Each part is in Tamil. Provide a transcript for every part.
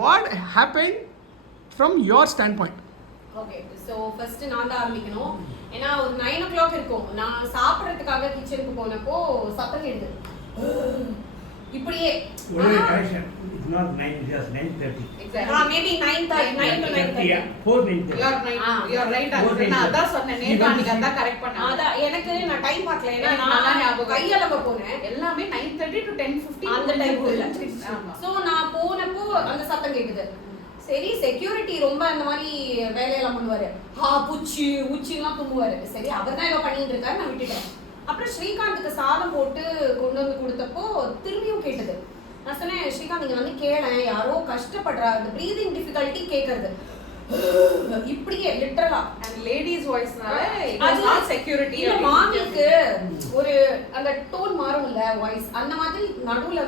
What happened from your standpoint? Okay so first நான் தான் ஆரம்பிக்கணும். ஏன்னா ஒரு 9 o'clock இருக்கும். நான் சாப்பிட்றதுக்காக கிச்சனுக்கு போனப்போ சத்தம் கேடுது இப்படியே. Correction. It's not 9, just 9:30. Exactly. Maybe 9:30, 9 to 9:30. Yeah, 4:9. You're right. நான் அதான் சொன்னேன். நேத்து அன்னைக்கு அதான் கரெக்ட் பண்ணேன். அதான் எனக்கு நான் டைம் பார்க்கல. ஏன்னா நான் கையளவு போனேன். எல்லாமே 9:30 to 10:50 அந்த டைம்க்குள்ள. சோ நான் போனப்போ அந்த சத்தம் கேக்குது. சரி செக்யூரிட்டி ரொம்ப அந்த மாதிரி வேலையெல்லாம் பண்ணுவாரு. உச்சிலாம் தும்புவாரு. சரி அவர் தான் ஏதோ பண்ணிட்டு இருக்காரு, நான் விட்டுட்டேன். அப்புறம் ஸ்ரீகாந்துக்கு சாதம் போட்டு கொண்டு வந்து கொடுத்தப்போ திரும்பியும் கேட்டது. நான் சொன்னேன், ஸ்ரீகாந்த் நீங்க வந்து கேளேன், யாரோ கஷ்டப்படுறா, அந்த பிரீதிங் டிஃபிகல்ட்டி கேட்கறது இப்படியே லிட்டரலா. and ladies voiceனால அது செக்யூரிட்டி. இல்ல மாமிக்கு ஒரு அந்த டோன் மாறும்ல வாய்ஸ், அந்த மாதிரி நடுவுல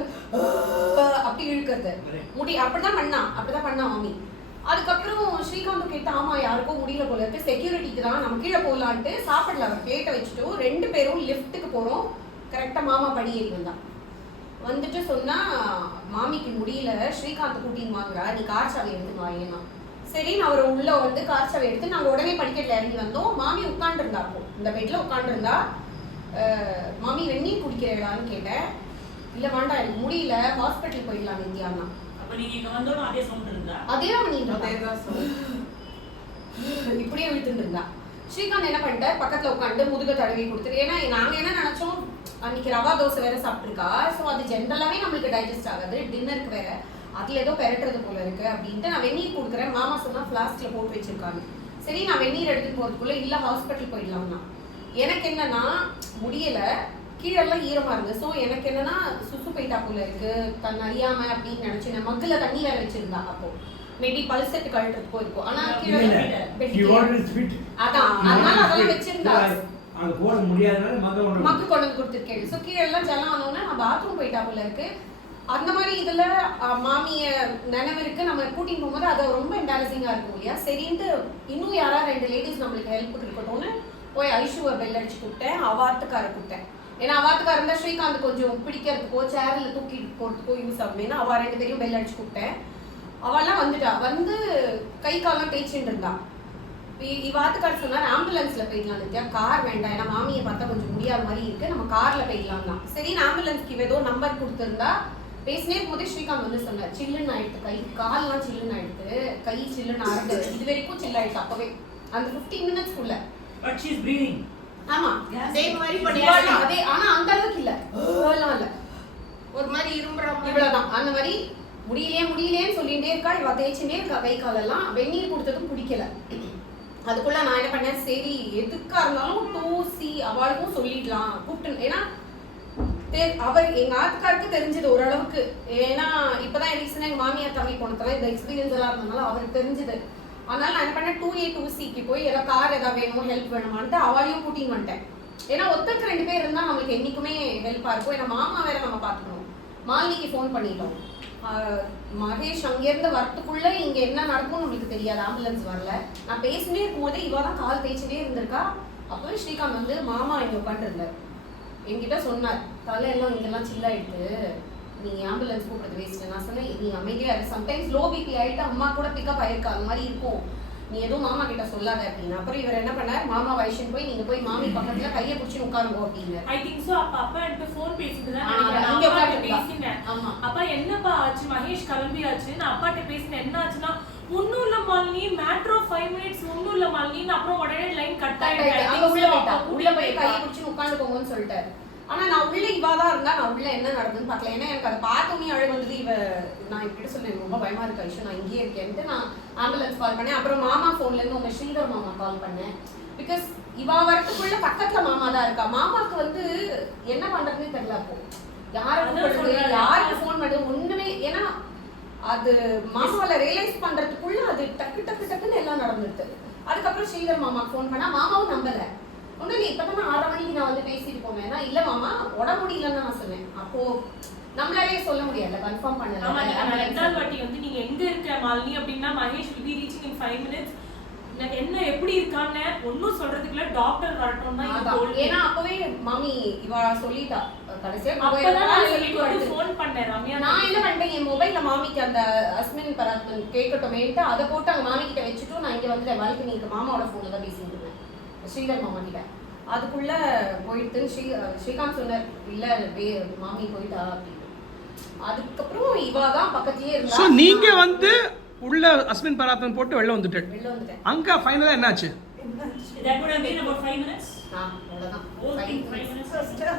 அப்படி இழுக்கிறது முடி. அப்படிதான் பண்ணா மாமி. அதுக்கப்புறம் ஸ்ரீகாந்த் கேட்டா, ஆமா யாருக்கும் முடியல போல இருக்கு, செக்யூரிட்டிக்கு தான், நம்ம கீழே போகலான்ட்டு சாப்பிடல அவர் பிளேட்டை வச்சுட்டு 2 பேரும் லிஃப்ட்டுக்கு போறோம். கரெக்டா மாமா படி ஏறி வந்தான். வந்துட்டு சொன்னா, மாமிக்கு முடியல, ஸ்ரீகாந்த் கூட்டின்னு வாங்குறா, நீ கார் சாவி எடுத்துன்னு வாங்கினா. சரின்னு அவர் உள்ள வந்து கார் சாவி எடுத்து நாங்க உடனே படிக்கட்டில் இறங்கி வந்தோம். மாமி உட்காந்துருந்தா, அப்போ இந்த பெட்ல உட்காந்துருந்தா. மாமி வெந்நீர் குடிக்கிறீங்களான்னு கேட்டேன். இல்ல வேண்டாம் எனக்கு முடியல, ஹாஸ்பிட்டல் போயிடலாம் இந்தியான்னா. அதேதான் இப்படியே விழுத்துட்டு இருந்தா. ஸ்ரீகாந்த் என்ன பண்ணிட்டார், பக்கத்துல உட்காந்து முதுக தடவி கொடுத்துரு. ஏன்னா நாங்க என்ன நினைச்சோம், அன்னைக்கு ரவா தோசை வேற சாப்பிட்டுருக்கா, ஸோ அது ஜென்ரலாவே நம்மளுக்கு டைஜஸ்ட் ஆகாது, டின்னருக்கு வேற அதுல ஏதோ பெரட்டுறது போல இருக்கு அப்படின்ட்டு நான் வெந்நீர் கொடுக்குறேன். மாமா சொன்னா ஃபிளாஸ்க்ல போட்டு வச்சிருக்காங்க. சரி நான் வெந்நீர் எடுத்துட்டு போறதுக்குள்ள இல்ல ஹாஸ்பிட்டல் போயிடலாம்னா. எனக்கு என்னன்னா முடியல, கீழெல்லாம் ஈரமா இருந்து. ஸோ எனக்கு என்னன்னா சுசு போயிட்டா போல இருக்கு, தன் அறியாம அப்படின்னு நினைச்சேன். மக்குல தண்ணி வேற வச்சிருந்தா, அப்போ மேபி பல்செட் கழட்டுறதுக்கோ இருக்கும். ஆனா கீழே அதான் அதனால அதெல்லாம் வச்சிருந்தா அங்க போட முடியாதனால மக்கு கொண்டு வந்து கொடுத்துருக்கேன். ஸோ கீழே எல்லாம் ஜலம் ஆனோன்னா நான் பாத்ரூம் போயிட்டா போல இருக்கு. அந்த மாதிரி இதுல மாமிய நினைவு இருக்கு. நம்ம கூட்டிட்டு போகும்போது அது ரொம்ப எம்பாரசிங்கா இருக்கும் இல்லையா. சரின்ட்டு இன்னும் யாராவது 2 லேடிஸ் நம்மளுக்கு ஹெல்ப் இருக்கட்டும்னு போய் ஐஷுவை பெல் அடிச்சு கூப்பிட்டேன். அவாத்துக்கார கூப்பிட்டேன். ஏன்னா அவாத்துக்கார இருந்தா ஸ்ரீகாந்த் கொஞ்சம் பிடிக்கிறதுக்கோ சேர்ல தூக்கிட்டு போறதுக்கோ யூஸ் ஆகுதுன்னா அவ 2 பேரையும் பெல் அடிச்சு கூப்பிட்டேன். அவெல்லாம் வந்துட்டா. வந்து கை காலம் தேய்ச்சிட்டு இருந்தா. இவாத்துக்கார சொன்னார், ஆம்புலன்ஸ்ல போயிடலாம் நித்யா, கார் வேண்டாம், ஏன்னா மாமியை பார்த்தா கொஞ்சம் முடியாத மாதிரி இருக்கு, நம்ம கார்ல போயிடலாம் தான். சரி ஆம்புலன்ஸ்க்கு ஏதோ நம்பர் கொடுத்துருந்தா. பேசினே போதே ஸ்ரீகாந்த் வந்து சொன்னார், சில்லுன்னு ஆயிடுத்து கை, கால்லாம் சில்லுன்னு ஆயிடுத்து, கை சில்லுன்னு ஆரம்பு, இது வரைக்கும் சில் ஆயிடுச்சு அப்பவே அந்த 15 minutesக்குள்ள. But she is breathing. ஆமா அதே மாதிரி பண்ணியாச்சு. அதே ஆனா அந்த அளவுக்கு இல்ல, இல்ல ஒரு மாதிரி இரும்புற இவ்வளவுதான். அந்த மாதிரி முடியலையேன்னு சொல்லிட்டே இருக்கா. இவ தேய்ச்சினே இருக்கா கை காலெல்லாம். வெந்நீர் கொடுத்ததும் குடிக்கல. அதுக்குள்ள நான் என்ன பண்ணேன், சரி எதுக்கா இருந்தாலும் 2C அவளுக்கும் சொல்லிடலாம் கூப்பிட்டு. ஏன்னா அவர் எங்க ஆத்துக்காருக்கு தெரிஞ்சது ஓரளவுக்கு. ஏன்னா இப்பதான் ரீசனா எங்க மாமியார் தம்பி போனதால இந்த எக்ஸ்பீரியன்ஸ் எல்லாம் இருந்ததுனால அவருக்கு தெரிஞ்சது. அதனால நான் என்ன பண்ணேன், 2A 2Cக்கு போய் ஏதாவது கார் ஏதாவது வேணுமோ ஹெல்ப் வேணுமான்ட்டு அவளையும் கூட்டின்னு வந்துட்டேன். ஏன்னா ஒருத்தருக்கு 2 பேர் இருந்தா நம்மளுக்கு என்னைக்குமே ஹெல்ப்பா இருக்கும். ஏன்னா மாமா வேற நம்ம பாத்துக்கணும். மாலினிக்கு ஃபோன் பண்ணிட்டோம். மகேஷ் அங்கேருந்து வரத்துக்குள்ள இங்க என்ன நடக்கும்னு நம்மளுக்கு தெரியாது, ஆம்புலன்ஸ் வரல. நான் பேசினே இருக்கும் போதே இவ தான் கால் தேய்ச்சினே இருந்திருக்கா. அப்பவே ஸ்ரீகாந்த் வந்து மாமா இங்க உட்காந்துருந்தார். என்கிட்ட சொன்னார், தலையெல்லாம் இங்கெல்லாம் சில்லாயிட்டு, நீங்க ஆம்புலன்ஸ் கூப்பிடுறது வேஸ்ட். நான் சொன்னேன், நீ அமைதியா இரு, சம்டைம்ஸ் லோ பிபி ஆயிட்டு அம்மா கூட பிக்கப் ஆயிருக்கா, அந்த மாதிரி இருக்கும், நீ எதுவும் மாமா கிட்ட சொல்லாத அப்படின்னு. அப்புறம் இவர் என்ன பண்ணார், மாமா வைஷன் போய் நீங்க போய் மாமி பக்கத்துல கையை பிடிச்சி உட்காருங்க அப்படின்னு. I think so. அப்பா என்கிட்ட ஃபோன் பேசிட்டு தான் இங்க நினைக்கிறேன். உட்கார்ந்து பேசினேன். ஆமா அப்பா என்னப்பா ஆச்சு, மகேஷ் கிளம்பியாச்சு. நான் அப்பாட்ட பேசினேன், என்ன ஆச்சுன்னா ஒன்னும் இல்ல மாலினி, மேட்டர் ஆஃப் 5 minutes, ஒன்னும் இல்ல மாலினி. அப்புறம் உடனே லைன் கட் ஆயிடுச்சு. அங்க உள்ள போய் கையை பிடிச்சி உட்காந்து போங்கன்னு சொல்லிட்டாரு. ஆனா நான் உள்ள இவாதான் இருந்தா, நான் உள்ள என்ன நடக்குதுன்னு பார்க்கல. ஏன்னா எனக்கு அதை பார்த்தோன்னே அழகு வந்தது. நான் இப்படி சொன்னேன், ரொம்ப பயமா இருக்கு ஐஷு, நான் இங்கேயே இருக்கேன்ட்டு நான் ஆம்புலன்ஸ் கால் பண்ணேன். அப்புறம் மாமா போன்ல இருந்து உங்க ஸ்ரீதர் மாமா கால் பண்ணேன். பிகாஸ் இவா வரத்துக்குள்ள பக்கத்துல மாமா தான் இருக்கா. மாமாக்கு வந்து என்ன பண்றதுன்னு தெரியல. அப்போ யாருக்கு போன் பண்ணுறது ஒண்ணுமே. ஏன்னா அது மாமாவில ரியலைஸ் பண்றதுக்குள்ள அது டக்குன்னு எல்லாம் நடந்துருது. அதுக்கப்புறம் ஸ்ரீதர் மாமா போன் பண்ணா, மாமாவும் நம்பல. ஒன்றும் இல்லை, இப்பதான் 6:30 மணிக்கு நான் வந்து பேசிட்டு போவேன். இல்ல மாமா உடம்பு முடியலன்னு நான் சொன்னேன். அப்போ நம்மளாலே சொல்ல முடியல, கன்ஃபார்ம் பண்ணல. ஆமா, ரெண்டாவது வாட்டி வந்து நீங்க எங்க இருக்க மாலினி அப்படின்னா, Mahesh will be reaching in 5 minutes. எனக்கு என்ன எப்படி இருக்கான்னு ஒன்னும் சொல்றதுக்குள்ள டாக்டர் வரட்டும் தான் அதான். ஏன்னா அப்பவே மாமி இவ சொல்லிட்டா கடைசியா அப்பதான் நான் சொல்லிட்டு ஃபோன் பண்ணேன் ரம்யா. நான் என்ன பண்ணிட்டேன், என் மொபைல்ல மாமிக்கு அந்த அஸ்மின் பராத்தன் கேட்கட்டுமேன்ட்டு அதை போட்டு அங்க மாமி கிட்ட வச்சுட்டு நான் இங்க வந்துட்டேன். பால்கனிக்கு மாமாவோட போன்ல தான் பேசிட்டு இருந்தேன் ஸ்ரீதர் மாமா கிட்ட. அதுக்குள்ள போயிட்டு ஸ்ரீகாந்த் சொன்னார் இல்ல மாமி போயிட்டா அப்படின்னு. அதுக்கப்புறம் இவ தான் பக்கத்துலயே இருந்தா. ஸோ நீங்க வந்து உள்ள அஸ்மின் பராத்தன் போட்டு வெளில வந்துட்டேன். வெளில வந்துட்டேன். அங்க ஃபைனலா என்னாச்சு? That would have been about 5 minutes. அவ்வளவுதான். Oh, 5 minutes.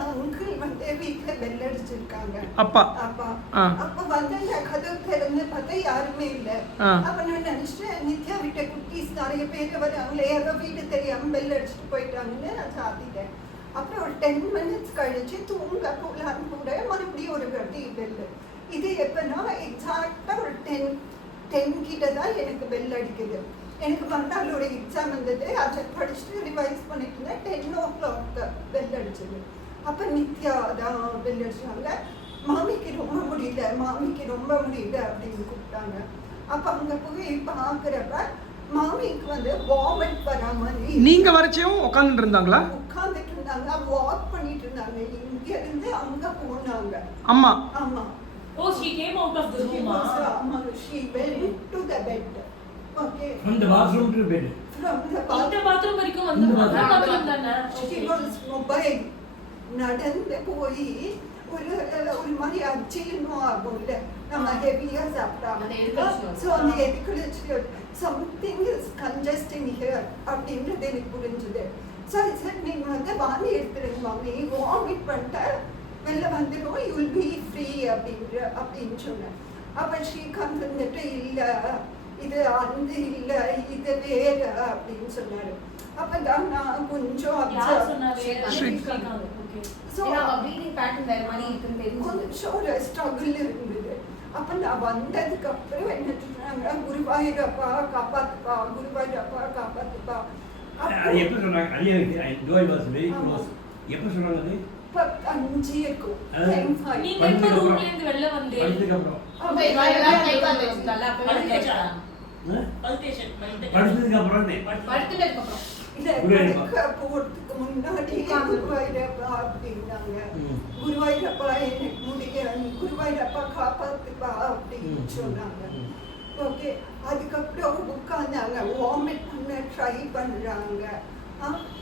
அங்கிள் வந்து வீட்டுல பெல் அடிச்சிருக்காங்க. அப்பா அப்பா ஆ. அப்ப வந்து நான் கதவு திறந்து பார்த்தா யாருமே இல்ல. ஆ. அப்ப நான் நினைச்சேன் நித்யா வீட்டை குட்டீஸ் நிறைய பேர் வராங்களே, யாரோ வீடு தெரியாம பெல் அடிச்சுட்டு போயிட்டாங்கன்னு நான் சாத்திட்டேன். அப்புறம் ஒரு 10 மினிட்ஸ் கழிச்சு தூங்க போகலான்னு கூட மறுபடியும் ஒரு வாட்டி பெல். இது எப்பன்னா எக்ஸாக்டா ஒரு 10 கிட்ட தான் எனக்கு பெல் அடிக்குது. எனக்கு மறுநாள் ஒரு எக்ஸாம் இருந்தது, அதை படிச்சுட்டு ரிவைஸ் பண்ணிட்டு இருந்தேன். 10 o'clock பெல் அடிச்சது. அப்போ நித்யா தான் பெல் அடிச்சாங்க. மாமிக்கு ரொம்ப முடியல, மாமிக்கு ரொம்ப முடியல அப்படின்னு கூப்பிட்டாங்க. அப்போ அங்கே போய் பார்க்குறப்ப மாமிக்கு வந்து வாமிட் வரா மாதிரி. நீங்க வரைச்சும் உட்காந்துட்டு இருந்தாங்களா? உட்காந்துட்டு இருந்தாங்க, வாக் பண்ணிட்டு இருந்தாங்க. இங்க இருந்து அங்க போனாங்க. அம்மா ஆமா. Oh, she came out of the room. She went to the bed. Okay. From the bathroom to bed. From the இந்த bathroom. பாத்ரூம் வரைக்கும் வந்து இந்த பாத்ரூம் தானே. She was mobile. நடந்து போய் ஒரு மாதிரி அச்சிலும் ஆகும்ல, நம்ம ஹெவியா அந்த சாப்பிட்டாங்க. எதிர்கட்சி ஸோ அந்த எதுக்குள்ள சம்திங் இஸ் கன்ஜஸ்டிங் ஹியர் அப்படின்றது எனக்கு புரிஞ்சுது. சரி சார் நீங்க வந்து வாந்தி எடுத்துருங்க மாமி, வாமிட் பண்ணிட்டு வெளில வந்துடும், யூ வில் பி ஃப்ரீ அப்படின்னு சொன்னேன். அப்போ ஸ்ரீகாந்த் வந்துட்டு இல்லை இது அந்த இல்லை இது வேற அப்படின்னு சொன்னாரு. அப்பதான் நான் கொஞ்சம் யார் சொன்னாரு? Srikanth. Okay. So breathing pattern வேற மாதிரி இருக்குன்னு தெரிஞ்சு கொஞ்சம் ஒரு ஸ்ட்ரகிள் இருந்தது. அப்போ நான் வந்ததுக்கு அப்புறம் என்ன சொன்னாங்க, குருவாயூரப்பா காப்பாத்துப்பா, குருவாயூரப்பா காப்பாத்துப்பா. அது எப்போ சொன்னாங்க? அது தோ ஐ வாஸ் வெரி க்ளோஸ். எப்போ சொன்னாங்க அது? 5 இருக்கும். அது 10:05. நீங்க எப்ப ரூம்ல இருந்து வெளில வந்தீங்க? படிச்சதுக்கு அப்புறம். அப்ப எல்லாரும் கை கால் வச்சுட்டால அப்ப படுத்துச்சா? ஆ? பல்டேஷன் படிச்சதுக்கு அப்புறம் படுத்துட்டதுக்கு அப்புறம் இல்ல, படுக்க போறதுக்கு முன்னாடி குருவாயூரப்பா அப்படின்னாங்க. ம். குருவாயூரப்பா எனக்கு முடியல, குருவாயூரப்பா காப்பாத்துப்பா அப்படின்னு சொன்னாங்க. ம். ஓகே. அதுக்கப்புறம் உட்கார்ந்தாங்க, வாமிட் பண்ண ட்ரை பண்றாங்க.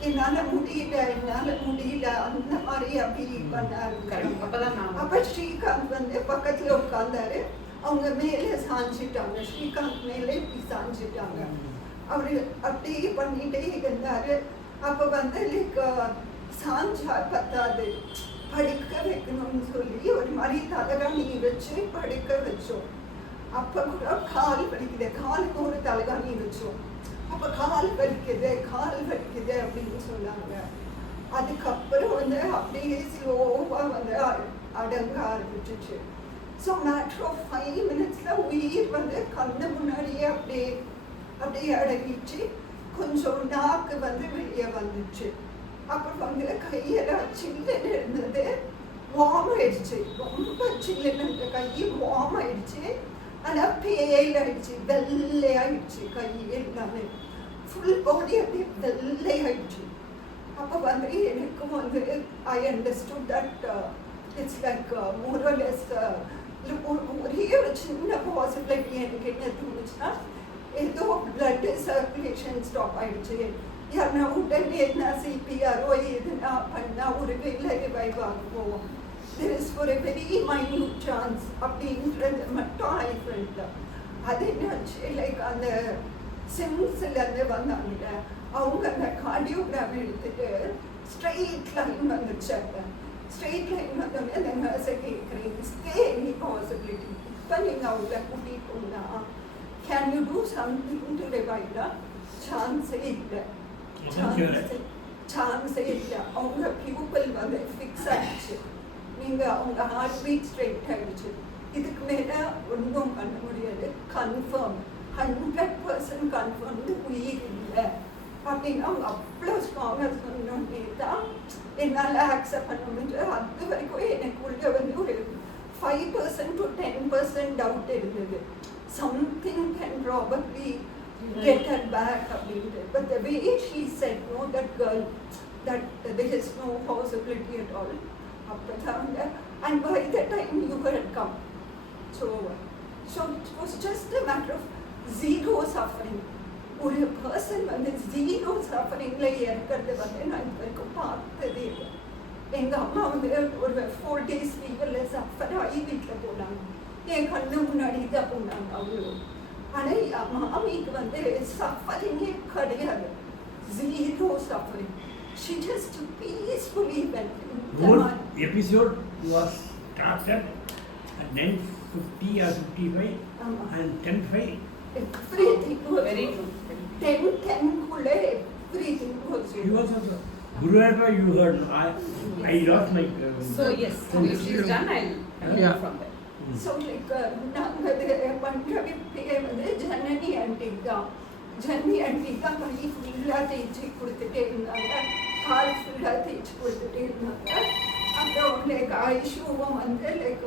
என்னால முடியல அந்த மாதிரி அப்படி பண்ணாங்க. அப்பதான் நான் அப்ப ஸ்ரீகாந்த் வந்து பக்கத்துல உட்கார்ந்தாரு. அவங்க மேலே சாஞ்சிட்டாங்க, ஸ்ரீகாந்த் மேலே இப்படி சாஞ்சிட்டாங்க. அவரு அப்படியே பண்ணிட்டே இருந்தாரு. அப்ப வந்து லைக் சாஞ்சா பத்தாது, படுக்க வைக்கணும்னு சொல்லி ஒரு மாதிரி தலகாணி வச்சு படுக்க வச்சோம். அப்ப கூட கால் வலிக்குது, காலுக்கு ஒரு தலகாணி வச்சோம். அப்ப கால் வலிக்குது அப்படின்னு சொன்னாங்க. அதுக்கப்புறம் வந்து அப்படியே ஸ்லோவா வந்து அடங்க ஆரம்பிச்சிச்சு. ஸோ மேட்ரு ஆஃப் 5 மினிட்ஸ்ல உயிர் வந்து கண்ணு முன்னாடியே அப்படியே அடங்கிச்சு. கொஞ்சம் நாக்கு வந்து வெளியே வந்துச்சு. அப்புறம் வந்து கையெல்லாம் சில்லுன்னு இருந்தது, வார்ம் ஆயிடுச்சு. ரொம்ப சில்லுன்னு கை வார்ம் ஆயிடுச்சு. ஆனால் பேல் ஆயிடுச்சு, வெள்ளையாயிடுச்சு. கை எல்லாமே ஃபுல் பாடி அப்படியே வெள்ளையாயிடுச்சு. அப்போ வந்து எனக்கும் வந்து I understood that it's like more or less ஒரே ஒரு சின்ன பாசிபிலிட்டி எனக்கு என்ன தோணுச்சுன்னா, ஏதோ பிளட் சர்க்குலேஷன் ஸ்டாப் ஆயிடுச்சு. யாருன்னா உடனே என்ன சிபிஆரோ எதுனா பண்ணால் ஒரு வேலை ரிவைவ் ஆக போவோம். there is for a very minute chance அப்படின்றது மட்டும் ஐ ஃபெல்ட். அது என்னாச்சு, லைக் அந்த சிம்ஸ்லேருந்து வந்தாங்க, அவங்க அந்த கார்டியோகிராம் எடுத்துட்டு ஸ்ட்ரெயிட் லைன் வந்துச்சாங்க. ஸ்ட்ரெயிட் லைன் வந்தோடனே அந்த நர்ஸை கேட்குறேன், இஸ் எனி பாசிபிலிட்டி இப்போ நீங்கள் அவங்கள கூட்டிகிட்டு போனா can you do something to ரிவைவ்னா? சான்ஸே இல்லை, சான்ஸே இல்லை. அவங்க பியூப்பிள் வந்து ஃபிக்ஸ் ஆகிடுச்சு. நீங்கள் அவங்க ஹார்ட் பீட் ஸ்ட்ரெயிட் ஆகிடுச்சு. இதுக்கு மேலே ஒன்றும் பண்ண முடியாது. கன்ஃபார்ம் 100% கன்ஃபார்ம்டு உயிர் இல்லை அப்படின்னு அவங்க அவ்வளோ ஸ்ட்ராங்காக சொன்னோன்னே தான் என்னால் ஆக்செப்ட் பண்ண முடிஞ்சது. அது வரைக்கும் எனக்கு உள்ள வந்து ஒரு 5% to 10% டவுட் இருந்தது. Something can probably get her back அப்படின்ட்டு. But the way she said, no, that girl, that there is no possibility at all. அப்பதாங்க, and by the time you had come. So it was just a matter of zero suffering. ஒரு பர்சன் வந்து ஜீரோ சஃபரிங்ல இருக்கிறது வந்து நான் இது வரைக்கும் பார்த்ததே இல்லை. எங்க அம்மா வந்து ஒரு 4 days ஃபீவர்ல சஃபர் ஆகி வீட்டில் போனாங்க. என் கண்ணு முன்னாடி தான் போனாங்க அவ்வளோ. ஆனால் மாமிக்கு வந்து சஃபரிங்கே கிடையாது, zero suffering. She just peacefully went. Whole episode was started at 9:50 or 55 and 10:05. Everything was Very true. 10 kulle everything was. You also Guruvayurappa, you heard. I lost my. So yes, if she's done, I'll Yeah. from there. So like நாங்கள் பண்ணுற பேர் வந்து ஜனனி ஆன்டிக் தான். ஜனனி ஆன்டிக் தான் கை ஃபுல்லாக தேய்ச்சி கொடுத்துட்டே இருந்தாங்க, கால் ஃபுல்லாக தேய்ச்சி கொடுத்துட்டே இருந்தாங்க. அப்புறம் லைக் ஐஷுவும் வந்து லைக்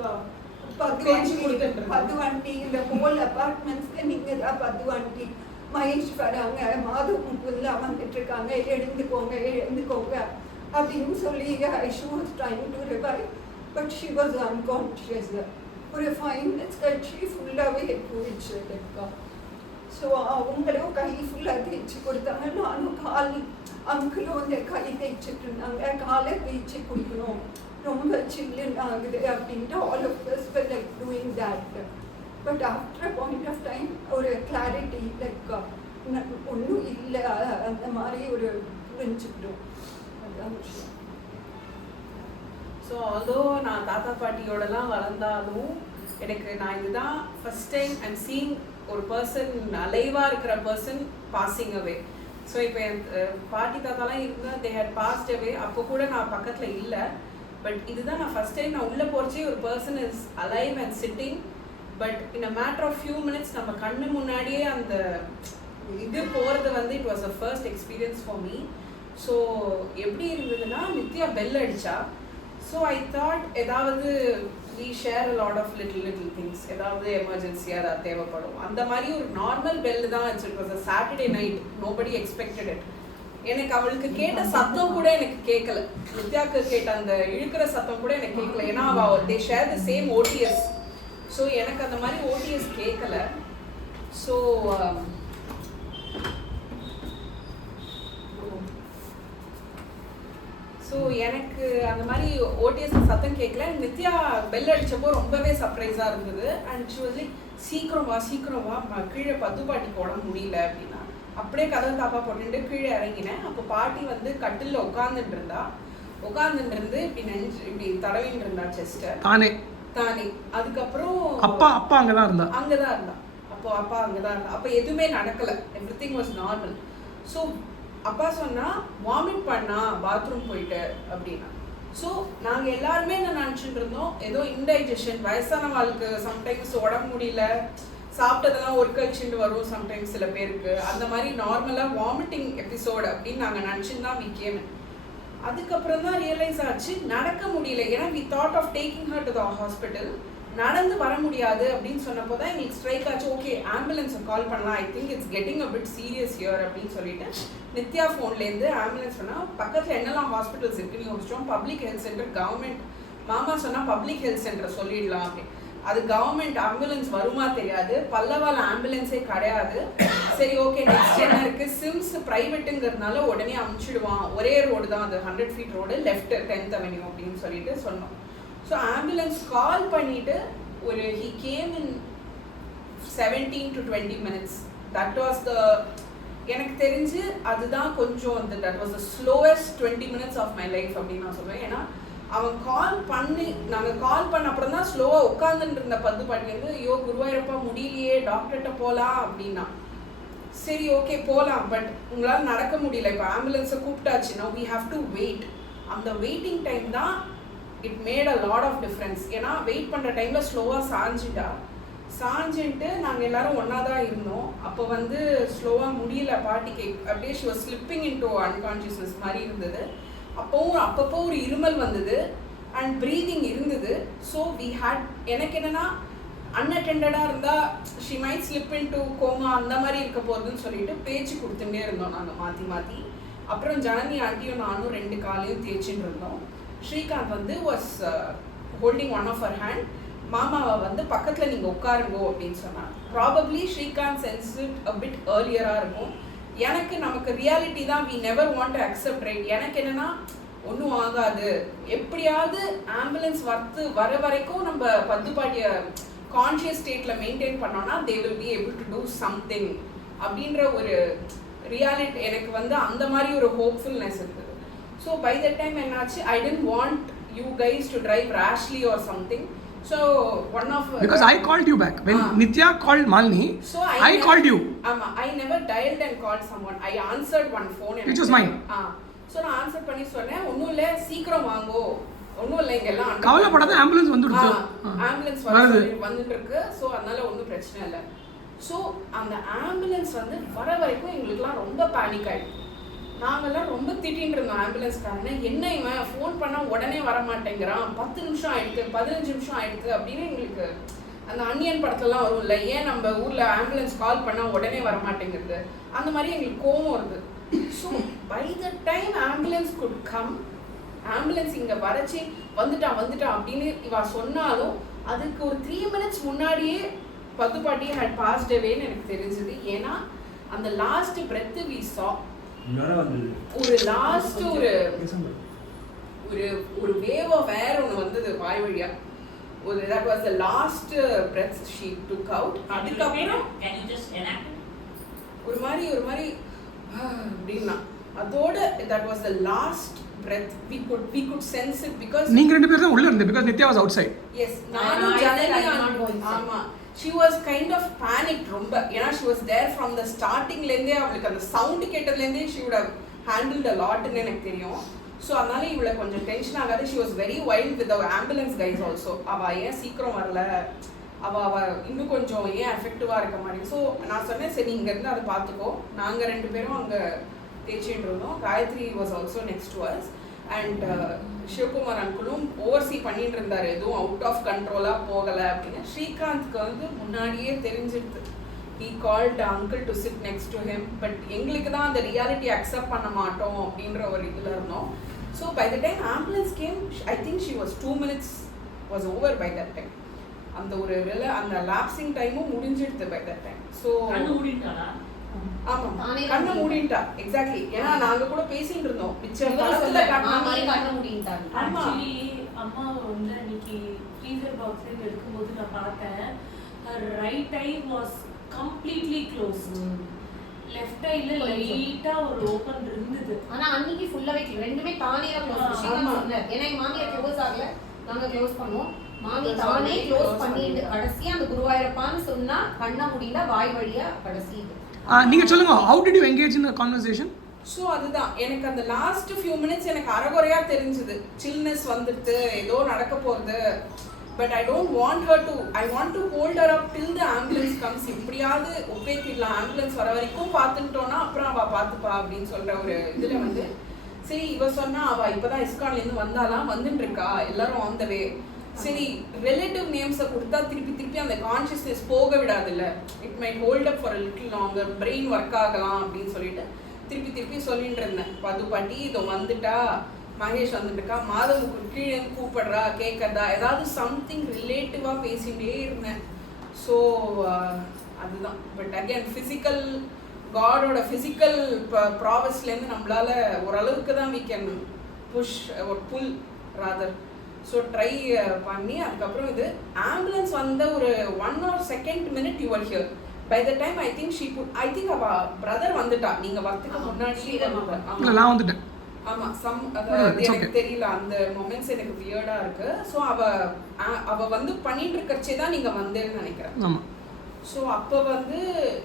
பதுவண்டி இந்த ஹோல் அப்பார்ட்மெண்ட்ஸ்க்கு நீங்கள் தான் பதுவண்டி. மகேஷ் வராங்க, மாது முக்குலாம் வந்துட்டு இருக்காங்க, எழுந்துக்கோங்க அப்படின்னு சொல்லி Aishu was trying to revive, but she was unconscious. ஒரு 5 minutes கழிச்சு ஃபுல்லாகவே போயிடுச்சு லைக்கா. ஸோ அவங்களும் கை ஃபுல்லாக தேய்ச்சி கொடுத்தாங்க. நானும் கால் அங்கிளும் வந்து கை தேய்ச்சிட்டு இருந்தாங்க, காலை தேய்ச்சி கொடுக்கணும், ரொம்ப சில்லுன்னு ஆகுது அப்படின்ட்டு all of us were like doing that. But after a point of time ஒரு கிளாரிட்டி லைக் ஒன்றும் இல்லை அந்த மாதிரி ஒரு புரிஞ்சுக்கிட்டோம். அதுதான் விஷயம். ஸோ ஆல்தோ நான் தாத்தா பாட்டியோடலாம் வளர்ந்தாலும் எனக்கு நான் இதுதான் ஃபர்ஸ்ட் டைம் ஐம் சீயிங் ஒரு பர்சன் அலைவாக இருக்கிற பர்சன் பாசிங் அவே. ஸோ இப்போ என் பாட்டி தாத்தாலாம் இருந்தால் தே ஹேட் பாஸ்ட் அவே. அப்போ கூட நான் பக்கத்தில் இல்லை. பட் இதுதான் நான் ஃபர்ஸ்ட் டைம் நான் உள்ளே போகிறச்சே ஒரு person is alive and sitting. But in a matter of few minutes நம்ம கண்ணு முன்னாடியே அந்த இது போகிறது வந்து it was a first experience for me. So எப்படி இருந்ததுன்னா நித்யா பெல் அடித்தா. ஸோ ஐ தாட் ஏதாவது we share a lot of little things, ஏதாவது எமர்ஜென்சியாக ஏதாவது தேவைப்படும் அந்த மாதிரி ஒரு நார்மல் பெல் தான். It was a Saturday night, nobody expected it. எனக்கு அவளுக்கு கேட்ட சத்தம் கூட எனக்கு கேட்கல, நித்யாவுக்கு கேட்ட அந்த இழுக்கிற சத்தம் கூட எனக்கு கேட்கல. ஏன்னா அவள் they share the same ODS. So எனக்கு அந்த மாதிரி ஓடிஎஸ் கேட்கல. ஸோ எனக்கு அந்த மாதிரி ஓடிஎஸ் சத்தம் கேட்கல. நித்யா பெல் அடித்தப்போ ரொம்பவே சர்ப்ரைஸாக இருந்தது. அண்ட் ஷி வாஸ் லைக் சீக்கிரம் வா கீழே பாட்டிக்கு உடம்பு முடியல அப்படின்னா. அப்படியே கதவை தாப்பா போட்டுட்டு கீழே இறங்கினேன். அப்போ பாட்டி வந்து கட்டிலில் உட்காந்துட்டு இருந்து இப்படி தடவின்னு இருந்தா செஸ்ட்டை தானே. அதுக்கப்புறம் அப்பா அங்கதான் இருந்தா. அப்போ அப்பா அங்கதான் இருந்தா. அப்போ எதுவுமே நடக்கல, எவ்ரிதிங் வாஸ் நார்மல். ஸோ அப்பா சொன்னா வாமிட் பண்ணா பாத்ரூம் போயிட்டு அப்படின்னா. ஸோ நாங்கள் எல்லாருமே என்ன நினச்சிட்டு இருந்தோம், ஏதோ இன்டைஜஷன், வயசான வாழ்க்கை சம்டைம்ஸ் உடம்பு முடியல, சாப்பிட்டதெல்லாம் ஒரு கழிச்சுட்டு வரும் சம்டைம்ஸ் சில பேருக்கு, அந்த மாதிரி நார்மலாக வாமிட்டிங் எபிசோடு அப்படின்னு நாங்கள் நினச்சின்னு தான் விக்கேன். அதுக்கப்புறம் தான் ரியலைஸ் ஆச்சு நடக்க முடியல. ஏன்னா we thought of taking her to the hospital. நடந்து வர முடியாது அப்படின்னு சொன்னப்போ தான் எங்களுக்கு ஸ்ட்ரைக் ஆச்சு, ஓகே ஆம்புலன்ஸை கால் பண்ணலாம், I think it's getting a bit serious here அப்படின்னு சொல்லிட்டு நித்யா ஃபோன்லேருந்து ஆம்புலன்ஸ் சொன்னால் பக்கத்தில் என்னெல்லாம் ஹாஸ்பிட்டல்ஸ் இருக்குன்னு யோசிச்சோம். Public health centre, government. மாமா சொன்னால் பப்ளிக் ஹெல்த் சென்டர் சொல்லிடலாம் அப்படி. அது கவர்மெண்ட் ஆம்புலன்ஸ் வருமா தெரியாது, பல்லவால் ஆம்புலன்ஸே கிடையாது. சரி ஓகே நெக்ஸ்ட் என்ன இருக்குது, சிம்ஸ் ப்ரைவேட்டுங்கிறதுனால உடனே அமுச்சிடுவான், ஒரே ரோடு தான் அது, 100 feet road, left 10th Avenue அப்படின்னு சொல்லிட்டு சொன்னோம். ஸோ ஆம்புலன்ஸ் கால் பண்ணிவிட்டு he came in 17 to 20 minutes. That was the, எனக்கு தெரிஞ்சு அதுதான் கொஞ்சம் அந்த that was the slowest 20 minutes of my life அப்படின்னு நான் சொல்லுவேன். ஏன்னா அவன் கால் பண்ணி, நாங்கள் கால் பண்ண அப்புறம் தான் ஸ்லோவாக உட்காந்துட்டு இருந்த பாட்டி வந்து ஐயோ குருவாயூரப்பா முடியலையே டாக்டர்கிட்ட போகலாம் அப்படின்னா. சரி ஓகே போகலாம், பட் உங்களால் நடக்க முடியல, இப்போ ஆம்புலன்ஸை கூப்பிட்டாச்சு, now we have to wait. அந்த வெயிட்டிங் டைம் தான் it made a lot of difference. ஏன்னா வெயிட் பண்ணுற டைமில் ஸ்லோவாக சாஞ்சிட்டு நாங்கள் எல்லாரும் ஒன்றா தான் இருந்தோம். அப்போ வந்து ஸ்லோவாக முடியல பாட்டிக்கு, அப்படியே she was slipping into unconsciousness மாதிரி இருந்தது. அப்பப்போ ஒரு இருமல் வந்தது அண்ட் ப்ரீதிங் இருந்தது. ஸோ வி ஹேட், எனக்கு என்னென்னா அன்அட்டெண்டடாக இருந்தால் she might slip in to coma அந்த மாதிரி இருக்க போகுதுன்னு சொல்லிட்டு பேச்சு கொடுத்துட்டே இருந்தோம் நாங்கள் மாற்றி மாற்றி. அப்புறம் ஜனனி ஆண்டியும் நானும் 2 காலையும் தேய்ச்சின்னு இருந்தோம். ஸ்ரீகாந்த் வந்து was holding one of her hand. மாமாவை வந்து பக்கத்தில் நீங்கள் உட்காருங்கோ அப்படின்னு சொன்னாங்க. Probably Srikanth sensed a bit ஏர்லியராக இருக்கும். எனக்கு நமக்கு ரியாலிட்டி தான், we never want to accept right. எனக்கு என்னென்னா ஒன்றும் ஆகாது, எப்படியாவது ஆம்புலன்ஸ் வர வரைக்கும் நம்ம பத்துப்பாட்டியை கான்ஷியஸ் ஸ்டேட்டில் மெயின்டைன் பண்ணோன்னா they will be able to do something அப்படின்ற ஒரு ரியாலிட்டி எனக்கு வந்து அந்த மாதிரி ஒரு ஹோப்ஃபுல்னஸ் இருக்குது. ஸோ பை த டைம் என்னாச்சு, I didn't want you guys to drive rashly or something. So one of because I called you back when Nithya called Malini. So I called you. I never dialed and called someone. I answered one phone. Which was mine. So நான் ஆன்சர் பண்ணி சொன்னேன், ஒன்றும் இல்லை சீக்கிரம் வாங்கோ, ஒன்றும் இல்லை இங்கெல்லாம் கவலைப்படாத, ஆம்புலன்ஸ் வந்துடுச்சு, ஆம்புலன்ஸ் வந்துட்டு இருக்கு. ஸோ அதனால ஒன்றும் பிரச்சனை இல்லை. ஸோ அந்த ஆம்புலன்ஸ் வந்து வர வரைக்கும் எங்களுக்குலாம் ரொம்ப பேனிக் ஆகிடும். நாங்கள்லாம் ரொம்ப திட்டின்னு இருந்தோம் ஆம்புலன்ஸ்காரனை, என்ன இவன் ஃபோன் பண்ணால் உடனே வர மாட்டேங்கிறான், 10 நிமிஷம் ஆயிடுது 15 நிமிஷம் ஆயிடுது அப்படின்னு. எங்களுக்கு அந்த அன்னியன் படத்துலலாம் வரும் இல்லை, ஏன் நம்ம ஊரில் ஆம்புலன்ஸ் கால் பண்ணால் உடனே வர மாட்டேங்கிறது, அந்த மாதிரி எங்களுக்கு கோவம் வருது. So by the time ambulance could come, ambulance இங்கே வரைச்சி வந்துட்டான் அப்படின்னு இவ சொன்னாலும் அதுக்கு ஒரு 3 minutes முன்னாடியே பத்துப்பாட்டி ஹேட் பாஸ்ட் அவேன்னு எனக்கு தெரிஞ்சது. ஏன்னா அந்த லாஸ்ட் பிரெத் வி சா, ஒரு லாஸ்ட் ஒரு வேவ் ஆஃப் ஏர் ஒன்று வந்தது வாய் வழியா. ஒரு that was the last breath she took out. அதுக்கப்புறம் ஒரு மாதிரி அப்படின்னா அதோட that was the last breath. We could sense it because நீங்க ரெண்டு பேரும் தான் உள்ள இருந்தீங்க because Nithya was outside. Yes, நானும் ஜனனி. ஆமா, she was kind of panicked ரொம்ப. ஏன்னா she was there from the starting லேருந்தே, அவளுக்கு அந்த sound கேட்டதுலேருந்தே she would have handled a lot ன்னு எனக்கு தெரியும். ஸோ அதனால இவளை கொஞ்சம் டென்ஷன் ஆகாது. she was very wild with the ambulance guys also. அவள் ஏன் சீக்கிரம் வரல, அவள் இன்னும் கொஞ்சம் ஏன் எஃபெக்டிவாக இருக்க மாதிரி. ஸோ நான் சொன்னேன், சரி இங்கேருந்து அதை பார்த்துக்கோ. நாங்கள் 2 பேரும் அங்கே தேய்ச்சிட்டு இருந்தோம். Gayathri was also next to us. And Sivakumar அங்குளும் ஓவர்சி பண்ணிட்டு இருந்தார், எதுவும் அவுட் ஆஃப் கண்ட்ரோலாக போகலை அப்படின்னு. ஸ்ரீகாந்த்க்கு வந்து முன்னாடியே தெரிஞ்சிடுது. he called uncle to sit next to him, but எங்களுக்கு தான் அந்த ரியாலிட்டி அக்செப்ட் பண்ண மாட்டோம் அப்படின்ற ஒரு இதில் இருந்தோம். So by the time ambulance came, I think she was 2 minutes was over by that time. அந்த ஒரு அந்த லாப்சிங் டைமும் முடிஞ்சிடுது பை தட் டைம். ஸோ ஆமாம், கண்ணை மூடிட்டா. எக்ஸாக்ட்லி. ஏன்னா நாங்கள் கூட பேசிட்டு இருந்தோம், பிக்சர் கண்ணை மூடிட்டாங்க. ஆக்சுவலி அம்மா வந்து அன்னைக்கு ஃப்ரீசர் பாக்ஸ்ல எடுக்கும்போது நான் பார்த்தேன், right eye was completely close, left ஐல லைட்டா ஒரு ஓபன் இருந்தது. ஆனா அன்னைக்கு ஃபுல்லாவே ரெண்டுமே தானே க்ளோஸ் பண்ணாங்க. ஏன்னா எங்க மாமியார் க்ளோஸ் ஆகல, நாங்க க்ளோஸ் பண்ணுவோம். மாமி தானே க்ளோஸ் பண்ணிட்டு கடைசி அந்த குருவாயூரப்பான்னு சொன்னா கண்ணை மூடினா வாய் வழியா கடைசி. நீங்க சொல்லுங்க, how did you engage in the conversation? So அதுதான் எனக்கு அந்த லாஸ்ட் ஃபியூ மினிட்ஸ் எனக்கு அரைகுறையா தெரிஞ்சுது. சில்னஸ் வந்துட்டு ஏதோ நடக்க போகிறது. But I don't want her to, I want to hold her up till the ambulance comes. எப்படியாவது ஒப்பேத்திடலாம், ஆம்புலன்ஸ் வர வரைக்கும் பார்த்துட்டோன்னா அப்புறம் அவள் பார்த்துப்பா அப்படின்னு சொல்கிற ஒரு இதில் வந்து சரி இவ சொன்னா அவள் இப்போ தான் இஸ்கான்லேருந்து வந்தாலாம், வந்துட்டு இருக்கா, எல்லாரும் ஆன் த வே. சரி ரிலேட்டிவ் நேம்ஸை கொடுத்தா திருப்பி அந்த கான்ஷியஸ்னஸ் போக விடாதுல்ல, it might hold up for little longer, brain work ஆகலாம் அப்படின்னு சொல்லிட்டு திருப்பி சொல்லிட்டு இருந்தேன். பதுப்பாட்டி இதோ வந்துட்டா, மகேஷ் வந்துட்டுருக்கா, மாதவுக்கு கீழே கூப்பிடுறா, கேட்கறதா, ஏதாவது சம்திங் ரிலேட்டிவாக பேசிகிட்டே இருந்தேன். ஸோ அதுதான். பட் அகேன் ஃபிசிக்கல் காடோட ஃபிசிக்கல் ப்ராவஸ்லேருந்து நம்மளால ஓரளவுக்கு தான் வி கேன் புஷ் ஒரு புல் ராதர். ஸோ ட்ரை பண்ணி அதுக்கப்புறம் இது ஆம்புலன்ஸ் வந்த ஒரு 1 or 2 minute you are here. By the time I think she put, I think அவ பிரதர் வந்துட்டா, நீங்க வரதுக்கு முன்னாடி நான் வந்துட்டேன். ஆமா, எனக்கு தெரியல, அந்த மொமெண்ட்ஸ் எனக்கு வியர்டா இருக்கு. ஸோ அவ வந்து பண்ணிட்டு இருக்கச்சே தான் நீங்க வந்தேன்னு நினைக்கிறேன். ஆமா. ஸோ அப்போ வந்து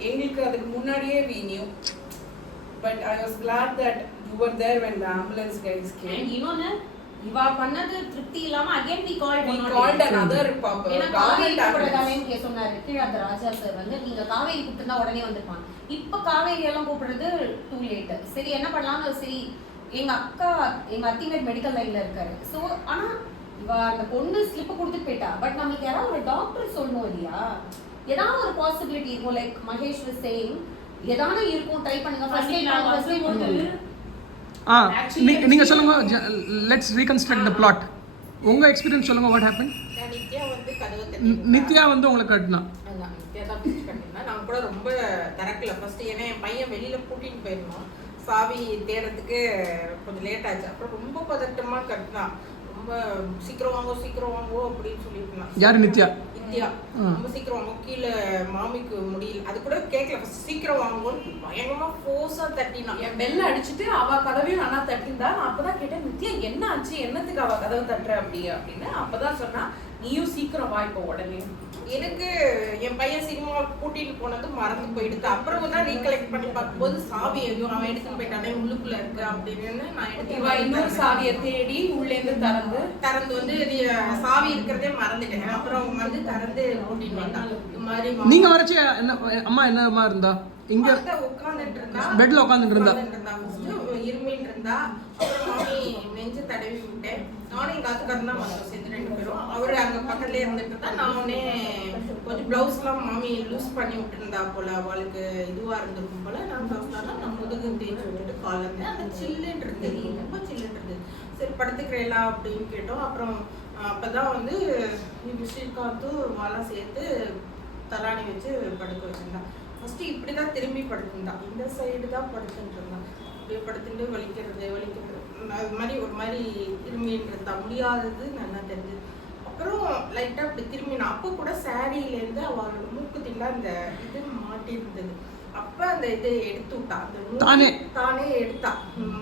எங்களுக்கு அதுக்கு முன்னாடியே we knew, but I was glad that you were there when the ambulance guys came. And இன்னொன்னு இவா பண்ணது திருப்தி இல்லாம again we called another government ambulance சொன்னாரு கீழ அந்த ராஜா சார் வந்து நீங்க காவேரி கூப்பிட்டா உடனே வந்துப்பாங்க. இப்ப காவேரி எல்லாம் கூப்பிடுறது டூ லேட். சரி என்ன பண்ணலாம்னு, சரி எங்க அத்திமேட் மெடிக்கல் லைன்ல இருக்காரு. ஸோ ஆனா இவ அந்த பொண்ணு ஸ்லிப் கொடுத்துட்டு போயிட்டா. பட் நம்மளுக்கு யாராவது ஒரு டாக்டர் சொல்லணும் இல்லையா, ஏதாவது ஒரு பாசிபிலிட்டி இருக்கும். லைக் மகேஷ் was saying ஏதாவது இருக்கும், ட்ரை பண்ணுங்க. ஃபர்ஸ்ட் நீங்க சொல்லுங்க, லெட்ஸ் ரீகன்ஸ்ட்ரக்ட் தி பிளாட். உங்க எக்ஸ்பீரியன்ஸ் சொல்லுங்க, வாட் ஹேப்பன்? நித்யா வந்து கதவை தட்டி நித்யா வந்து உங்களுக்கு கட்டினா? அதான் நித்யா தான் பிடிச்சி கட்டினா. நான் கூட ரொம்ப திறக்கல ஃபர்ஸ்ட், ஏன்னா என் பையன் வெளியில கூட்டிட்டு போயிருந்தோம், சாவி தேடுறதுக்கு கொஞ்சம் லேட் ஆச்சு. அப்புறம் ரொம்ப பதட்டமா கட்டினா, ரொம்ப சீக்கிரம் வாங்கோ அப்படின்னு சொல்லிட்டு. யாரு? நித்யா. ரொம்ப சீக்கிரம் வாங்க, கீழே மாமிக்கு முடியல, அது கூட கேட்கல. ஃபர்ஸ்ட் சீக்கிரம் வாங்கன்னு பயங்கரமா ஃபோர்ஸா தட்டினா. என் பெல்ல அடிச்சுட்டு அவ கதவையும் அண்ணா தட்டிருந்தா. நான் அப்பதான் கேட்டேன், நித்யா என்ன ஆச்சு, என்னத்துக்கு அவ கதவை தட்டுற அப்படின்னு. அப்பதான் சொன்னா, நீயும் சீக்கிரம் வா இப்போ உடனே. எனக்கு என் பையன் சினிமா கூட்டிட்டு போனது மறந்து போயிடுது. அப்புறம் தான் ரீகலெக்ட் பண்ணி பார்க்கும்போது சாவி எதுவும் அவன் எடுத்துட்டு போயிட்டானே, உள்ளுக்குள்ள இருக்கு அப்படின்னு நான் எடுத்து இன்னொரு சாவியை தேடி உள்ளேந்து திறந்து வந்து சாவி இருக்கிறதே மறந்துட்டேன். அப்புறம் அவங்க வந்து திறந்து கூட்டிட்டு வந்தாங்க. இது மாதிரி நீங்க வரச்சே என்ன அம்மா என்னமா இருந்தா? இங்க உட்கார்ந்துட்டு இருந்தா, பெட்ல உட்கார்ந்துட்டு இருந்தா, இருமின்னு இருந்தா. அப்புறம் மாமி நெஞ்சு தடவி விட்டேன். நானும் எங்க ஆத்துக்காரன் தான் வந்தோம், சேர்த்து 2 பேரும். அவரு அங்க பக்கத்துலயே இருந்துட்டு இருந்தா. நானே கொஞ்சம் பிளவுஸ் எல்லாம் மாமி லூஸ் பண்ணி விட்டுருந்தா போல, அவளுக்கு இதுவா இருந்திருக்கும் போல. நான் பிளவுஸ்லாம் நான் முதுகு தேய்ச்சி விட்டுட்டு கால் இருந்தேன். அந்த சில்லுன்னு இருந்தது, ரொம்ப சில்லுன்னு இருந்தது. சரி படுத்துக்கிறேலா அப்படின்னு கேட்டோம். அப்புறம் அப்பதான் வந்து ஸ்ரீகாந்து வாழை சேர்த்து தலாணி வச்சு படுக்க வச்சிருந்தா. ஃபர்ஸ்ட் இப்படிதான் திரும்பி படுத்திருந்தா, இந்த சைடு தான் படுத்துட்டு இருந்தான். அப்படியே படுத்துட்டு வலிக்கிறது அது மாதிரி ஒரு மாதிரி திரும்பிட்டு இருந்தா, முடியாதது நல்லா தெரிஞ்சது. அப்புறம் லைட்டா அப்படி திரும்பினா. அப்போ கூட சாரியிலேருந்து அவளோட மூக்குத்தில அந்த இது மாட்டி இருந்தது. அப்ப அந்த இது எடுத்து விட்டா, அந்த தானே எடுத்தா.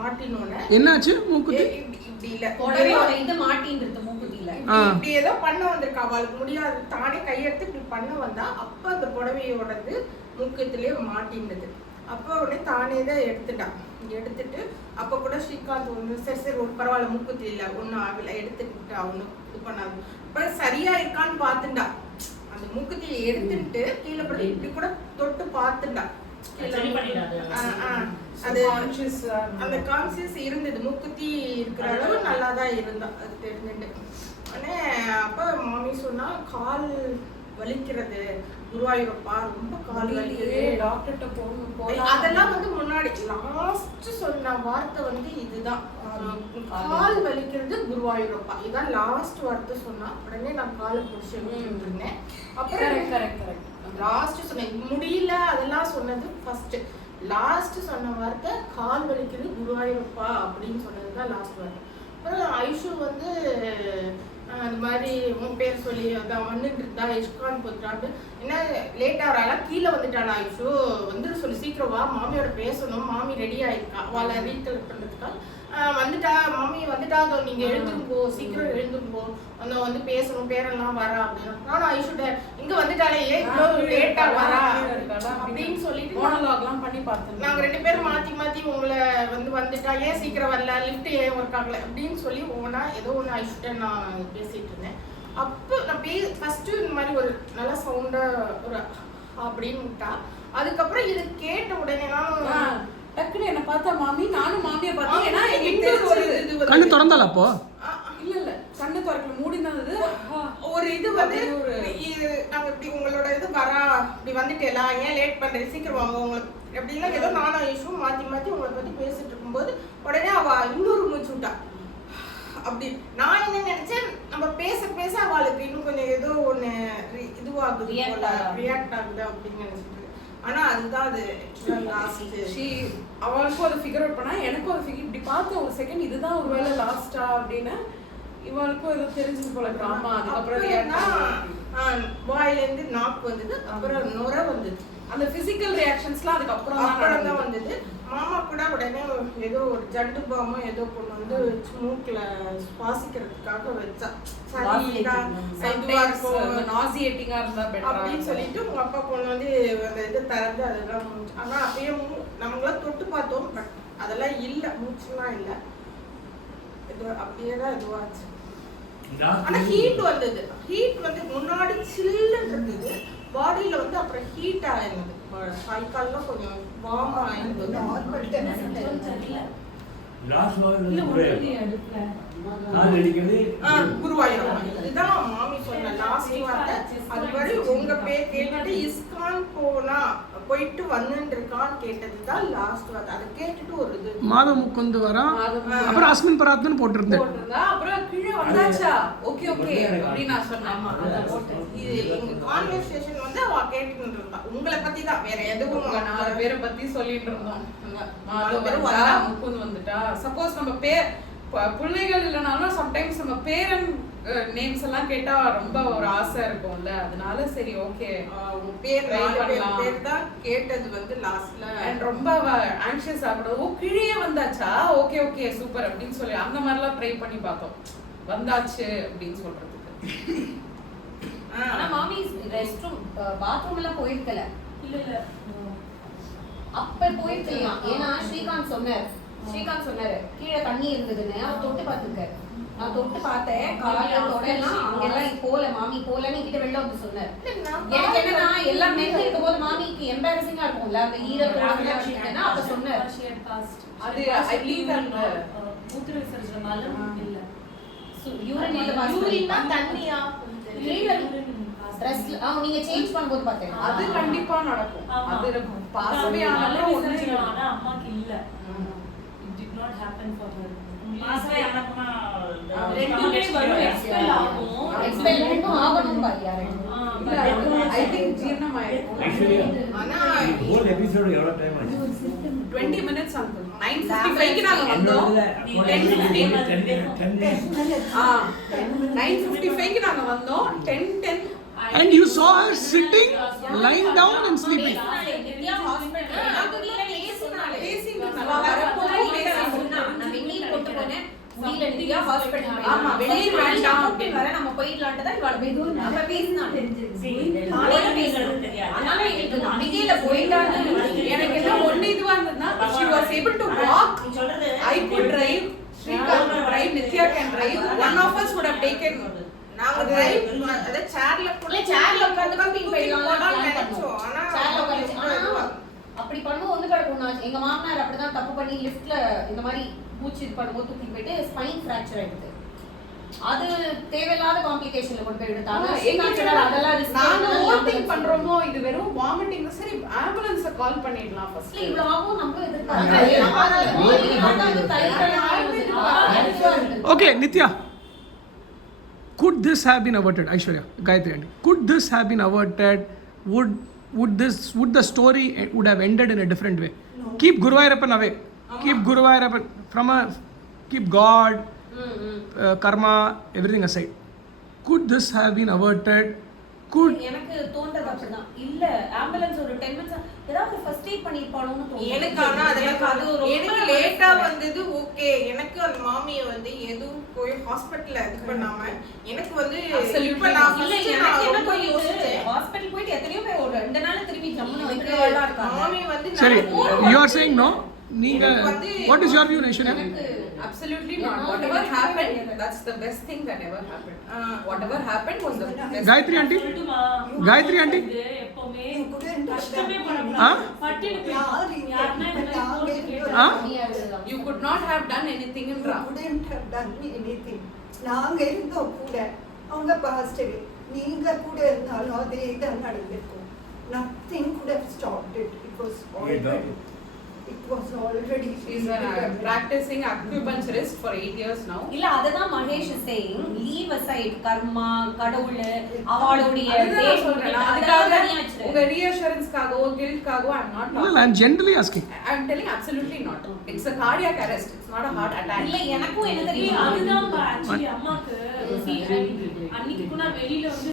மாட்டினோன்னு என்னாச்சு? மூக்குத்தி இப்படி இல்ல, புடவையோட இது மாட்டின்றது மூக்குத்தில இப்படி ஏதோ பண்ண வந்திருக்கா, அவளுக்கு முடியாது. தானே கையெடுத்து இப்படி பண்ண வந்தா. அப்ப அந்த புடவையோடது மூக்கத்திலே மாட்டின்றது. அப்போ உடனே தானே தான் எடுத்துட்டு அப்போ கூட ஸ்ரீகாந்த் ஒன்று சரி ஒரு பரவாயில்ல, மூக்குத்தி இல்லை, ஒன்றும் ஆகலை, எடுத்துக்கிட்டு அவனும் இது பண்ணாது. இப்போ சரியா இருக்கான்னு பார்த்துட்டா. அந்த மூக்குத்தியை எடுத்துட்டு கீழே படி இப்படி கூட தொட்டு பார்த்துட்டா. அது அந்த கான்சியஸ் இருந்தது, மூக்குத்தி இருக்கிற அளவு நல்லா தான் இருந்தா, அது தெரிஞ்சுட்டு. ஆனால் அப்போ மாமி சொன்னா, கால் வலிக்கிறது குருவாயூரப்பா, ரொம்ப கால் வலிக்குது, டாக்டர்கிட்ட போகணும். அதெல்லாம் வந்து முன்னாடி லாஸ்ட் சொன்ன வார்த்தை வந்து இதுதான், கால் வலிக்கிறது குருவாயூரப்பா, இதான் லாஸ்ட் வார்த்தை சொன்னா. உடனே நான் காலை பிடிச்சி இருந்தேன். அப்புறம் லாஸ்ட் சொன்னேன், முடியல அதெல்லாம் சொன்னது ஃபர்ஸ்ட். லாஸ்ட் சொன்ன வார்த்தை கால் வலிக்கிறது குருவாயூரப்பா அப்படின்னு சொன்னதுதான் லாஸ்ட் வார்த்தை. அப்புறம் ஐஷு வந்து அந்த மாதிரி உன் பேர் சொல்லி அதான் வந்துட்டு இருந்தா, இஷ்கான் போட்டுட்டாட்டு. என்ன லேட் ஆகிறாளா, கீழே வந்துட்டாளா ஐஷு, வந்துட்டு சொல்லி சீக்கிரம் வா, மாமியோட பேசணும், மாமி ரெடி ஆயிருக்கா, அவளை ரீகலெக்ட் பண்ணுறதுக்காக வந்துட்டா, மாமி வந்துட்டா, நீங்க எழுந்துருங்கோ, சீக்கிரம் எழுந்துருங்கோ, வந்து பேசணும், பேரெல்லாம் வரா அப்படின்னா. நானும் ஐஷுட்ட இங்க வந்துட்டாலே ஏன் இவ்வளோ லேட்டா வரா அப்படின்னு சொல்லிட்டு மோனோலாக்லாம் பண்ணி பார்த்தோம். நாங்க 2 பேரும் மாத்தி உங்களை வந்துட்டா, ஏன் சீக்கிரம் வரல, லிஃப்ட் ஏன் ஒர்க் ஆகல அப்படின்னு சொல்லி ஒவ்வொன்றா ஏதோ ஒன்று ஐஷுட்ட நான் பேசிட்டு இருந்தேன். அப்போ நான் ஃபர்ஸ்ட் இந்த மாதிரி ஒரு நல்ல சவுண்டா ஒரு அப்படின்னு விட்டா. அதுக்கப்புறம் இது கேட்ட உடனே நான் டக்குன்னு என்ன பார்த்தா மாமி, நானும் மாமியை பார்த்தேன். ஏன்னா கண்ணு திறந்தால அப்போ இல்ல கண்ணு திறக்கல, மூடி இருந்தது. ஒரு இது வந்து நாங்க இப்படி உங்களோட இது வரா, இப்படி வந்துட்டேலா, ஏன் லேட் பண்றீங்க, சீக்கிரம் வாங்க உங்களுக்கு எப்படின்னா ஏதோ நானும் இஷ்யூ மாத்தி உங்களை பத்தி பேசிட்டு இருக்கும்போது உடனே அவ இன்னொரு மூச்சு விட்டா. அப்படி நான் என்ன நினைச்சேன், நம்ம பேச அவளுக்கு இன்னும் கொஞ்சம் ஏதோ ஒண்ணு இதுவாகுது, ரியாக்ட் ஆகுது அப்படின்னு நினைச்சிட்டு. ஆனா அதுதான் அது அவளுக்கும் அதை ஃபிகர் அவுட் பண்ணா, எனக்கும் அதை இப்படி பார்த்த ஒரு செகண்ட், இதுதான் ஒரு வேளை லாஸ்டா அப்படின்னு இவளுக்கும் ஏதோ தெரிஞ்சது போல. ஆமா, அதுக்கப்புறம் வாயில இருந்து நாக்கு வந்தது, அப்புறம் நுர வந்தது. அந்த பிசிக்கல் ரியாக்ஷன்ஸ்லாம் அதுக்கப்புறம் தான் வந்தது. மாமா கூட உடனே ஏதோ ஒரு ஜண்டு பாமோ ஏதோ கொண்டு வந்து மூக்குல சுவாசிக்கிறதுக்காக வச்சா, அப்படின்னு சொல்லிட்டு உங்க அப்பா கொண்டு வந்து அந்த இதை திறந்து அதெல்லாம். ஆனா அப்பயும் நம்மளாம் தொட்டு பார்த்தோம், பட் அதெல்லாம் இல்லை, மூச்சுலாம் இல்லை, இது அப்படியேதான் இதுவாச்சு. ஆனா ஹீட் வந்தது, ஹீட் வந்து முன்னாடி சில்லுன்னு இருந்தது, பாடியில வந்து அப்புறம் ஹீட் ஆயிருந்தது, கை கால்லாம் கொஞ்சம் வார்ம் ஆயிருந்தது. லாஸ்ட் இல்ல வாரம் ஒண்ணுலயே அடுப்புல கால் அடிக்கிறது குருவாயூரப்பா இதுதான் மாமி சொன்ன லாஸ்ட் வார்த்தை. அது வரை உங்க பேர் கேட்டுட்டு இஸ்கான் போயிட்டு வந்துருக்கான்னு கேட்டதுதான் லாஸ்ட் வார்த்தை. அதை கேட்டுட்டு ஒரு இது மாத முக்குந்து வரா அப்புறம் அஸ்மின் பராத்னு போட்டிருந்தேன். போட்டிருந்தா அப்புறம் கீழே வந்தாச்சா ஓகே ஓகே அப்படின்னு நான் சொன்னேன். இது எங்க கான்வர்சேஷன் வந்து அவ கேட்டுட்டு இருந்தா உங்களை பத்தி தான், வேற எதுவும் 4 பேரை பத்தி சொல்லிட்டு இருந்தோம். 4 பேரும் வந்தா முக்குந்து வந்துட்டா. சப்போஸ் நம்ம பேர் பிள்ளைகள் இல்லைனாலும் சம்டைம்ஸ் நம்ம பேரன் நேம்ஸ் எல்லாம் கேட்டா ரொம்ப ஒரு ஆசை இருக்கும்ல, அதனால சரி ஓகே உங்க பேர் 4 பேர் தான் கேட்டது வந்து லாஸ்ட்ல. அண்ட் ரொம்ப ஆங்ஷியஸ் ஆகக்கூடாது. ஓ கீழே வந்தாச்சா ஓகே ஓகே சூப்பர் அப்படின்னு சொல்லி அந்த மாதிரிலாம் ட்ரை பண்ணி பார்த்தோம். வந்தாச்சு அப்படின்னு சொல்றதுக்கு. ஆனா மாமி ரெஸ்ட் ரூம் பாத்ரூம் எல்லாம் போயிருக்கல. இல்ல அப்ப போயிருக்கலாம். ஏன்னா ஸ்ரீகாந்த் சொன்னாரு கீழே தண்ணி இருந்ததுன்னு. அவர் தொட்டு பார்த்துருக்காரு. நான் தொட்டு பார்த்தேன் காலத்தோட எல்லாம் அங்கெல்லாம் போல மாமி போலன்னு கிட்ட வெளில வந்து சொன்னார். எனக்கு என்னன்னா எல்லாம் மென்னு இருக்கும் போது மாமிக்கு எம்பாரசிங்கா இருக்கும்ல அந்த ஈரத்தோட அப்ப சொன்னார். அது ஐ திங்க் அந்த மூத்திர விசர்ஜனால இல்ல யூரின் தான் தண்ணியா ட்ரெஸ்ல நீங்க சேஞ்ச் பண்ணும்போது பார்த்தேன். அது கண்டிப்பா நடக்கும். அது பாசமே ஆனாலும் ஆனா அம்மாக்கு இல்ல. It did not happen for her. மாசமே அம்மாக்குமா ரெண்டுமே வரும் எக்ஸ்பெல் ஆகும். எக்ஸ்பெல் ரெண்டும் ஆகணும் பாரியா. ஐ திங்க் ஜீரணமாயிருக்கும். ஆக்சுவலி ஆனா ஹோல் எபிசோட் எவ்வளவு டைம் ஆச்சு? 20 minutes அங்கிள். 9:55 க்கு நாங்க வந்தோம். 9:55 க்கு நாங்க வந்தோம். 10:10 And you saw her sitting, lying down and sleeping. நம்ம போயிடலான்ட்டு தான் இவள பேசுவோம். நம்ம பேசினாங்க அதனால எங்களுக்கு நம்பிக்கையில போயிட்டாங்க. எனக்கு என்ன ஒண்ணு இதுவா இருந்ததுன்னா she was able to walk. I could drive. Srikanth could drive. Nithya can drive. One of us would have taken. நாங்க டிரைவ் அத சேர்ல உட்கார்ந்து கூட்டிட்டு போயிடலாம் நினைச்சோம். ஆனா சேர்ல உட்கார்ந்து அப்படி பண்ணுவோம் ஒண்ணு கிடக்கும். எங்க மாமனார் அப்படிதான் தப்பு பண்ணி லிஃப்ட்ல இந்த மாதிரி மூச்சு இது பண்ணும்போது தூக்கி போயிட்டு ஸ்பைன் ஃபிராக்சர் ஆயிடுது. அது தேவையில்லாத காம்ப்ளிகேஷன்ல கொண்டு போய் விடுத்தாங்க. அதெல்லாம் நாங்க ஓவர்திங்க் பண்றோமோ இது வெறும் வாமிட்டிங். சரி ஆம்புலன்ஸ கால் பண்ணிடலாம் ஃபர்ஸ்ட். இவ்வளவு ஆகும் நம்ம எதிர்பார்க்கல. Okay, Nithya. Could this have been averted, Aishwarya, Gayatri aunty? Could this have been averted? Would the story would have ended in a different way? No. Keep Guruvayurappan away. Keep Guruvayurappan keep God, karma, everything aside. Could this have been averted? எனக்கு தோன்றது அப்படிதான். இல்ல ஆம்புலன்ஸ் ஒரு 10 minutes ஏதாவது ஃபர்ஸ்ட் எய்ட் பண்ணிருப்பானோன்னு தோணுது. எனக்கு ஆனா அதெல்லாம் எனக்கு லேட்டா வந்தது ஓகே. எனக்கு அந்த மாமியை வந்து எதுவும் போய் ஹாஸ்பிடல்ல இது பண்ணாம எனக்கு வந்து இப்ப நான் இல்ல எனக்கு என்ன போயிட்டு ஹாஸ்பிடல் போயிட்டு எத்தனையோ பேர் ஒரு 2 நாள் திரும்பி ஜம்முன்னு வந்துட்டா இருக்காங்க. மாமி வந்து Sorry, you are saying no? What is your view, Aishwarya? Absolutely not. Whatever happened, that's the best thing that ever happened. Whatever happened was the best. Gayatri aunty? Gayatri aunty? எப்பவுமே You couldn't have கஷ்டமே done- படக்கூடாது. பட்டினி யாருன்னா You could not have done anything in You Ra. couldn't have done anything. நாங்க இருந்தோம் கூட. அவங்க பாஸ்டர் நீங்க கூட இருந்தாலும் அதே தான் நடந்திருக்கும். Nothing could have stopped it. It was already. She's a practicing acupuncturist for 8 years now. இல்ல அததான் மகேஷ் saying leave aside கர்மா கடவுள் அவளுடைய அதுதான் சொல்றேன். அதுக்காக உங்க reassuranceக்காகவோ guiltக்காகவோ I'm not Well, talking. I'm generally asking. I'm telling absolutely not. It's a cardiac arrest. It's not a heart attack. இல்ல எனக்கும் என்ன அதுதான் தெரியும் ஆக்சுவலி அம்மாக்கு அன்னைக்கு கூட வெளியில வந்து